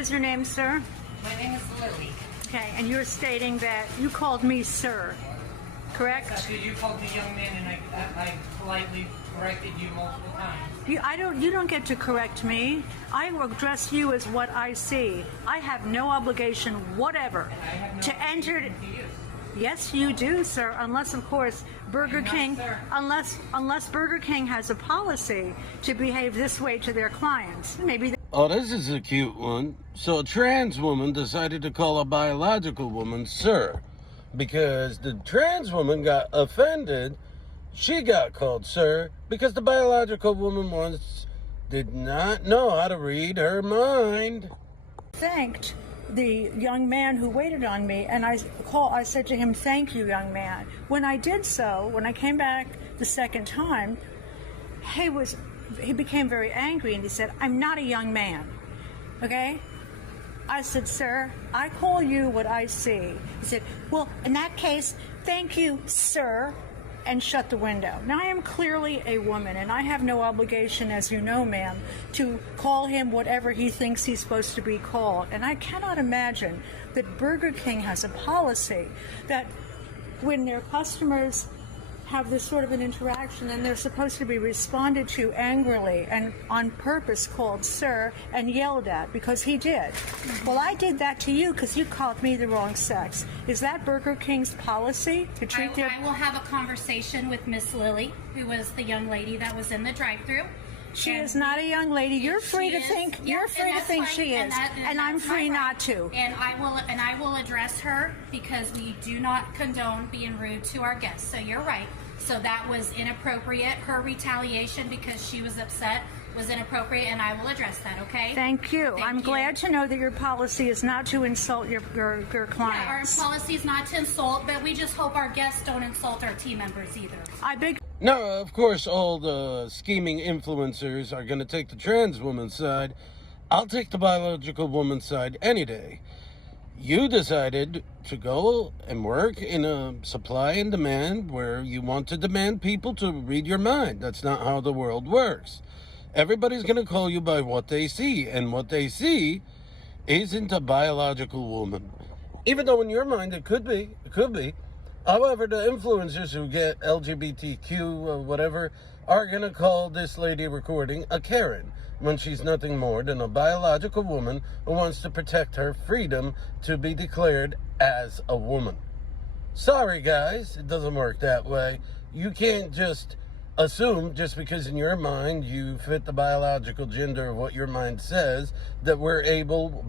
is your name, sir? My name is Lily. Okay, and you're stating that you called me sir, correct? After you called me young man, and I politely corrected you multiple times. You don't get to correct me. I will address you as what I see. I have no obligation whatever And I have no to enter. obligation to you. Yes, you do, sir. Unless, of course, Burger Not, King. sir. Unless Burger King has a policy to behave this way to their clients. Maybe. Oh, this is a cute one. So a trans woman decided to call a biological woman sir because the trans woman got offended. She got called sir because the biological woman once did not know how to read her mind. Thanked the young man who waited on me, and I said to him, "Thank you, young man." When I did so, when I came back the second time, he became very angry, and he said, "I'm not a young man." Okay? I said, "Sir, I call you what I see." He said, "Well, in that case, thank you, sir," and shut the window. Now, I am clearly a woman, and I have no obligation, as you know, ma'am, to call him whatever he thinks he's supposed to be called. And I cannot imagine that Burger King has a policy that when their customers have this sort of an interaction and they're supposed to be responded to angrily and on purpose called sir and yelled at because he did. Well, I did that to you because you called me the wrong sex. Is that Burger King's policy to treat their... I will have a conversation with Miss Lily, who was the young lady that was in the drive-thru. She is not a young lady. You're free to think. You're free to think she is, and I'm free not to. And I will address her because we do not condone being rude to our guests. So you're right. So that was inappropriate. Her retaliation because she was upset was inappropriate, and I will address that. Okay. Thank you. I'm glad to know that your policy is not to insult your clients. Yeah, our policy is not to insult, but we just hope our guests don't insult our team members either. I beg. Now, of course, all the scheming influencers are going to take the trans woman's side. I'll take the biological woman's side any day. You decided to go and work in a supply and demand where you want to demand people to read your mind. That's not how the world works. Everybody's going to call you by what they see, and what they see isn't a biological woman. Even though in your mind it could be. However, the influencers who get LGBTQ or whatever are going to call this lady recording a Karen when she's nothing more than a biological woman who wants to protect her freedom to be declared as a woman. Sorry, guys, it doesn't work that way. You can't just assume, just because in your mind you fit the biological gender of what your mind says, that we're able